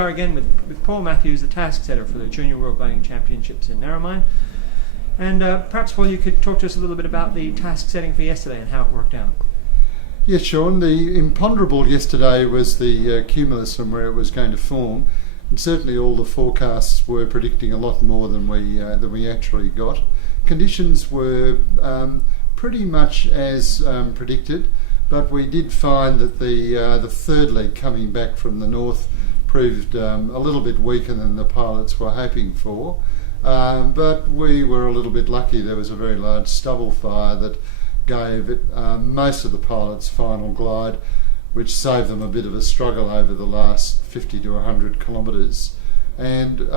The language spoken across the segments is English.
Are again with Paul Matthews, the task setter for the Junior World Gliding Championships in Narromine. And perhaps, Paul, you could talk to us a little bit about the task setting for yesterday and how it worked out. Yes, Sean. The imponderable yesterday was the cumulus and where it was going to form. And certainly all the forecasts were predicting a lot more than we actually got. Conditions were pretty much as predicted, but we did find that the third leg coming back from the north proved a little bit weaker than the pilots were hoping for, but we were a little bit lucky. There was a very large stubble fire that gave most of the pilots final glide, which saved them a bit of a struggle over the last 50 to 100 kilometres. And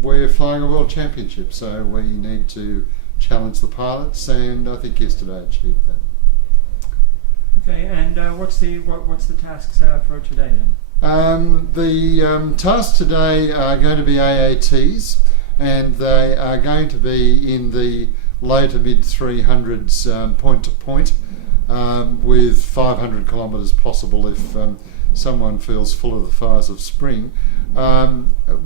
we're flying a world championship, so we need to challenge the pilots, and I think yesterday achieved that. Okay, and what's the tasks for today then? The tasks today are going to be AATs, and they are going to be in the low to mid 300s point to point, with 500 kilometres possible if someone feels full of the fires of spring.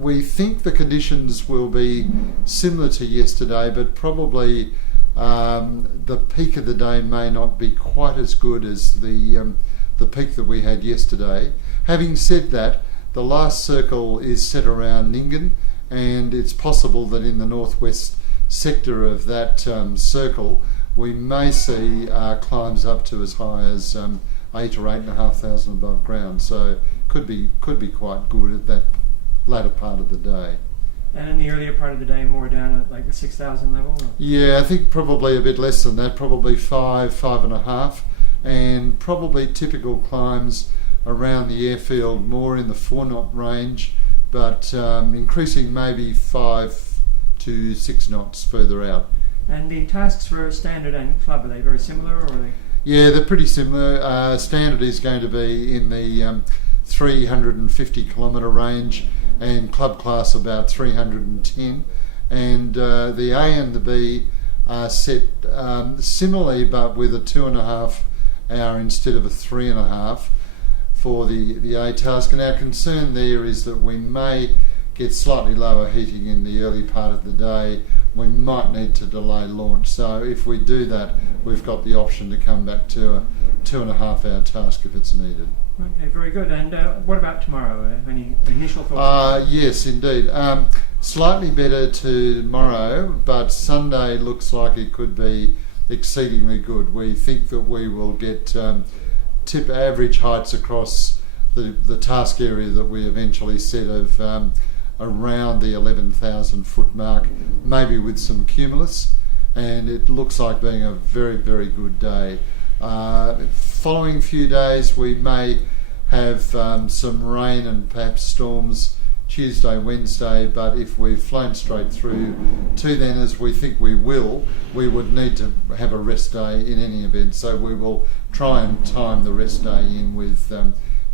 We think the conditions will be similar to yesterday, but probably the peak of the day may not be quite as good as the peak that we had yesterday. Having said that, the last circle is set around Nyngan, and it's possible that in the northwest sector of that circle we may see climbs up to as high as 8 or 8,500 above ground. So could be quite good at that latter part of the day. And in the earlier part of the day, more down at like the 6,000 level? Or? Yeah, I think probably a bit less than that, probably 5.5, and probably typical climbs around the airfield more in the 4-knot range, but increasing maybe 5 to 6 knots further out. And the tasks for standard and club, are they very similar, or are they? Yeah, they're pretty similar. Standard is going to be in the 350 kilometre range, and club class about 310. And the A and the B are set similarly, but with a 2.5 hour instead of a 3.5 for the A task. And our concern there is that we may get slightly lower heating in the early part of the day. We might need to delay launch. So if we do that, we've got the option to come back to a 2.5 hour task if it's needed. Okay, very good. And what about tomorrow? Any initial thoughts? Yes, indeed. Slightly better tomorrow, but Sunday looks like it could be exceedingly good. We think that we will get tip average heights across the task area that we eventually set of around the 11,000 foot mark, maybe with some cumulus, and it looks like being a very, very good day. Following few days we may have some rain and perhaps storms Tuesday, Wednesday, but if we've flown straight through to then, as we think we will, we would need to have a rest day in any event, so we will try and time the rest day in with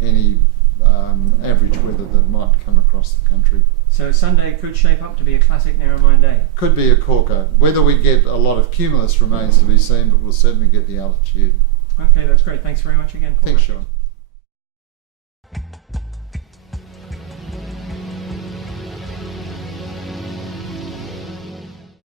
any average weather that might come across the country. So Sunday could shape up to be a classic Narromine day? Could be a corker. Whether we get a lot of cumulus remains to be seen, but we'll certainly get the altitude. Okay, that's great. Thanks very much again, Paul. Thanks, Sean.